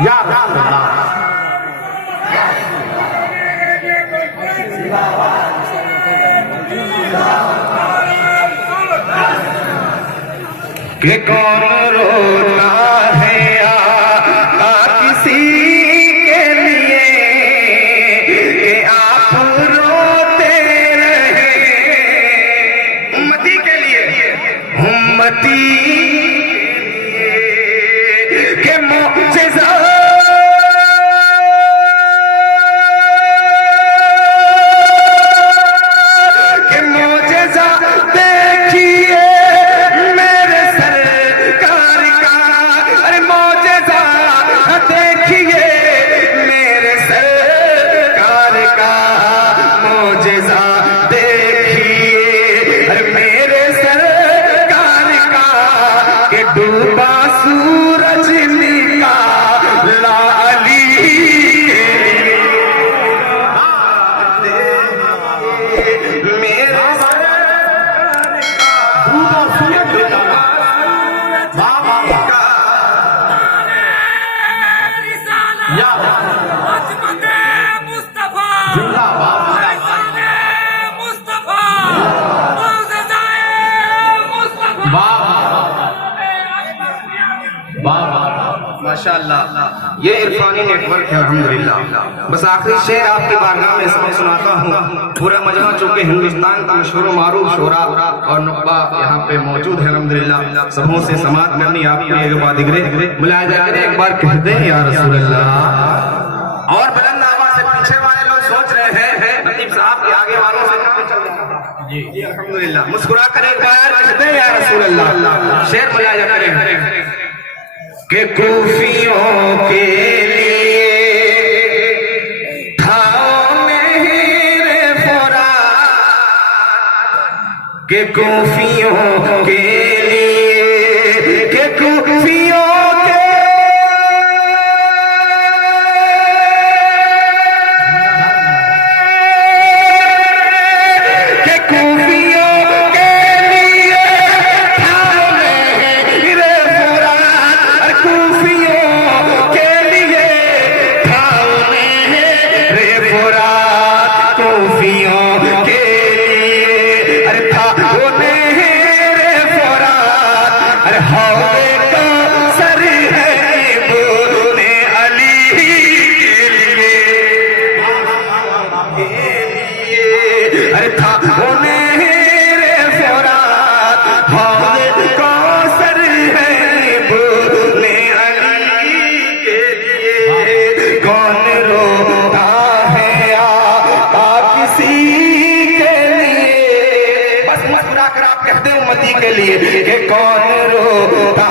یا رسول اللہ کہ کون روتا ہے کسی کے لیے کہ آپ روتے رہے امتی کے لیے امتی کے معجزہ ڈوبا سورج نکالا علی میرے ڈوبا سورج نکالا بابا یا زندہ باد ماشاءاللہ یہ عرفانی نیٹ ورک ہے الحمدللہ. بس آخری شعر آپ کی بارگاہ میں اس میں سناتا ہوں. پورا مجمع چونکہ ہندوستان کا مشہور و معروف شعراء اور نقبہ یہاں پہ موجود ہے الحمدللہ. سبوں سے سماعت کرنی آپ کے ایک بعد دیگرے ملاحظہ کریں ایک بار کہتے ہیں یا رسول اللہ. اور بلند آواز سے پیچھے والے لوگ سوچ رہے ہیں نقیب صاحب کے آگے والوں سے کام چل رہا ہے. جی الحمدللہ مسکرا کر ایک بار کہتے ہیں یا رسول اللہ. شعر ملاحظہ کریں کہ کوفیوں کے لیے تھا مہر فرات کہ کوفیوں کے لیے کہ کوفیوں کے لیے کہ کون روتا